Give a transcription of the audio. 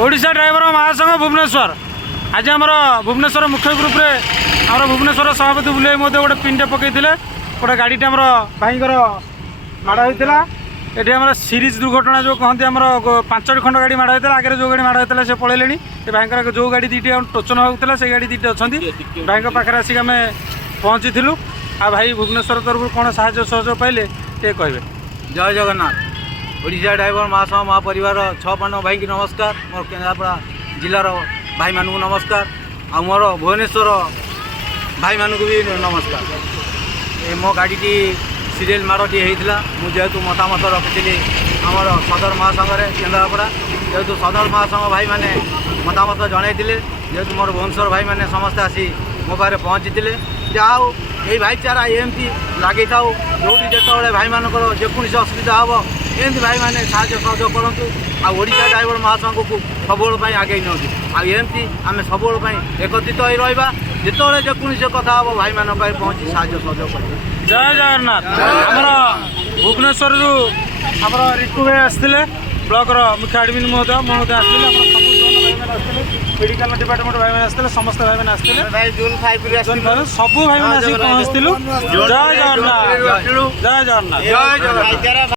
Odisha driver महासंघ भुवनेश्वर आज आम भुवनेश्वर मुख्य ग्रुप रे आम भुवनेश्वर सभापति बुले गोटे पिनटे पकई गोटे गाड़ीटे आम भाईर माड़ होता ये आम सीरीज दुर्घटना जो कहते आम 5टी खंड गाड़ी माड़ होता आगे जो गाड़ी माड़ होता से पलैले भाई जो गाड़ी दीटी टोचन होता से गाड़ी दीटी अच्छा भाई पाखे आसिक आम पहुँची आ भाई भुवनेश्वर तरफ कौन साहय सहयोग पाइले ये कहे। जय जगन्नाथ। ओडिशा ड्राइवर महासंघ महापरिवार 6 पांड भाई की नमस्कार। मोर केन्द्रापड़ा जिलार भाई मानू नमस्कार आ मोर भुवनेश्वर भाई मानू भी नमस्कार। ए मो गाड़ी सीरियल माड़ी होता मुझे मतामत रखी आमर सदर महासंघ केन्द्रापड़ा जेहेतु सदर महासंघ भाई मैंने मतामत जनईले जेहेतु मोर भुवनेश्वर भाई मैंने समस्ते आसी मो पाखे पहुँची जाओ ये भाईचारा एमती लगे था जो जिते भाई मान जेको असुविधा हम एमती भाई मैंने सहयोग करूँ आशा ड्राइवर महासंघ को सब आगे नियंतु आमती आम सब एकत्रित हो रहा जिते जेको कथा हम भाई मान पहुँची सहयोग कर। जय जगन्नाथ। आमर भुवनेश्वर आम रितु भाई आसते ब्लॉक मुख्य आडमिन महोदय महोदय आसते मेडिकल डिपार्टमेंट भाई मैंने आसते समस्त भाई मैंने आसते सब भाई मैंने पहुँचलु। जय जगन्नाथ। जय जगन्नाथ।